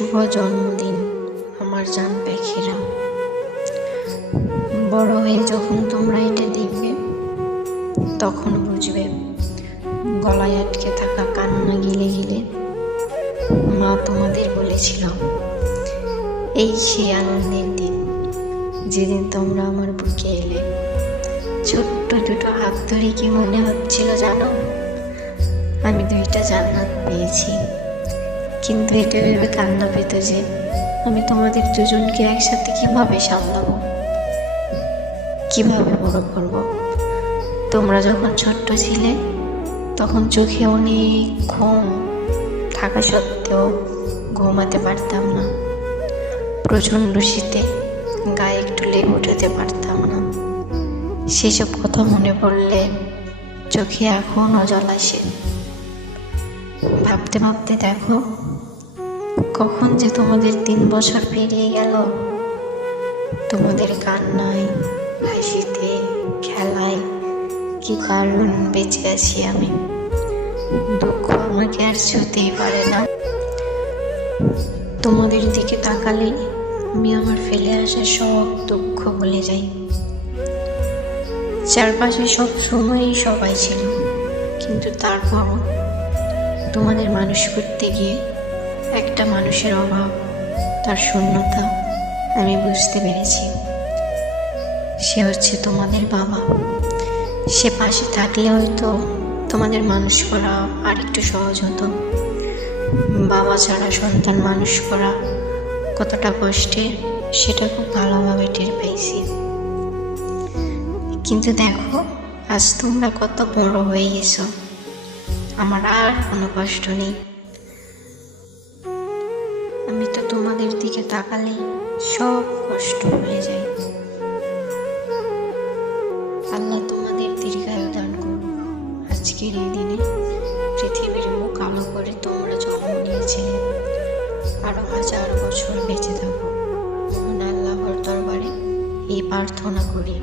শুভ জন্মদিন আমার জান পাখিরা। বড় হয়ে যখন তোমরা এটা দেখবে তখন বুঝবে গলায় আটকে থাকা কান্না গিলে গিলে মা তোমাদের বলেছিল এই সেই আনন্দের দিন যেদিন তোমরা আমার বুকে এলে। ছোট্ট দুটো হাত ধরে কি মনে হচ্ছিল জানো, আমি 2টা জান্নাত পেয়েছি। কিন্তু এটা ভেবে কান্না পেত যে আমি তোমাদের দুজনকে একসাথে কিভাবে সামলাবো, কিভাবে বড় করব। তোমরা যখন ছোট্ট ছিলে তখন চোখে অনেক ঘুম থাকা সত্ত্বেও ঘুমাতে পারতাম না। প্রচণ্ড শীতে গায়ে একটু লেগে উঠাতে পারতাম না। সেসব কথা মনে পড়লে চোখে এখনও জল আসে। ভাবতে ভাবতে দেখো কখন যে তোমাদের 3 বছর পেরিয়ে গেল। তোমাদের কান্নায়, হাসিতে, খেলায় কি কারণ বেঁচে আছি আমি। দুঃখ আমাকে আর ছুঁতেই পারে না। তোমাদের দিকে তাকালে আমি আমার ফেলে আসা সব দুঃখ ভুলে যাই। চারপাশে সব সময়ই সবাই ছিল, কিন্তু তারপরও তোমাদের মানুষ করতে গিয়ে একটা মানুষের অভাব, তার শূন্যতা আমি বুঝতে পেরেছি। সে হচ্ছে তোমাদের বাবা। সে পাশে থাকলে হয়তো তোমাদের মানুষ করা আর একটু সহজ হতো। বাবা ছাড়া সন্তান মানুষ করা কতটা কষ্টের সেটা খুব ভালোভাবে টের পাইছি। কিন্তু দেখো আজ তোমরা কত বড় হয়ে গেছো, আমার আর কোনো কষ্ট নেই। আমি তো তোমাদের দিকে তাকালে সব কষ্ট ভুলে যাই। আল্লাহ তোমাদের দীর্ঘায়ু দান করুন। আজকের এই দিনে পৃথিবীর মুখ আলো করে তোমরা জন্ম নিয়েছিলে। আরো 1000 বছর বেঁচে থাকো। মহান আল্লাহর দরবারে এই প্রার্থনা করি,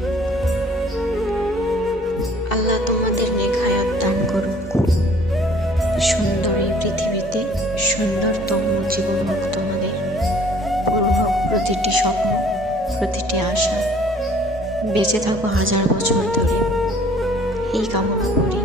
আল্লাহ তোমাদের নেখায়াত দান করুক। সুন্দর এই পৃথিবীতে সুন্দরতম জীবন হোক তোমাদের। পূর্ণ প্রতিটি স্বপ্ন, প্রতিটি আশা বেঁচে থাকো 1000 বছর ধরে, এই কামনা করি।